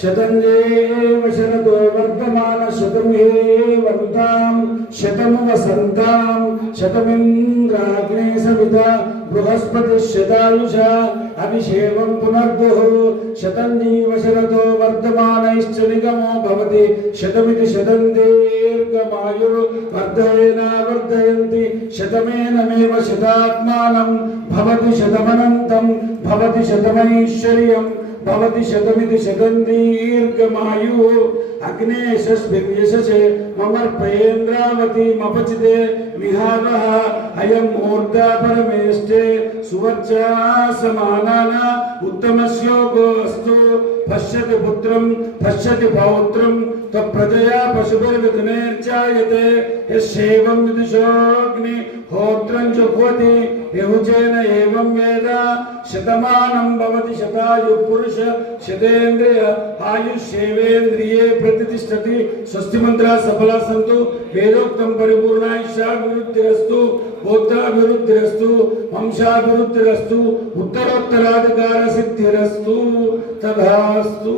शतञ्जेव शरदो वर्धमान शतं हे वरुतां शतं वसन्तां शतमिन्द्राग्ने सविता बृहस्पतिः शतायुषा अभिषेकं पुनर्दुः शतञ्जीव शरदो वर्धमानश्च निगमो भवति शतमिति शतं दीर्घमायुर्वर्धयेना वर्धयन्ति शतमेनमेव शतात्मानं भवति शतमनन्तं भवति शतमैश्वर्यं भवति शतमिति शतं दीर्घमायुः अग्ने शस्मिन् यशसे ममर्पयेन्द्रावती मपचिते विहावः अयं मूर्धा परमेष्टे सुवर्चा समानाना उत्तमस्योगो अस्तु पश्यति पुत्रं पश्यति पौत्रं तत्प्रजया पशुभिर्विघ्नेर्जायते यस्यैवं विदुषोऽग्नि होत्रं जुह्वति यहुजेन एवं वेद शतमानं भवति शतायुः पुरुष शतेन्द्रिय आयुष्येवेन्द्रिये प्रतिष्ठति स्वस्ति मंत्रा सफला सन्तु वेदोक्तं परिपूर्णायुष्याभिवृद्धिरस्तु बोधाभिवृद्धिरस्तु वंशाभिवृद्धिरस्तु उत्तरोत्तराधिकार सिद्धिरस्तु तथास्तु।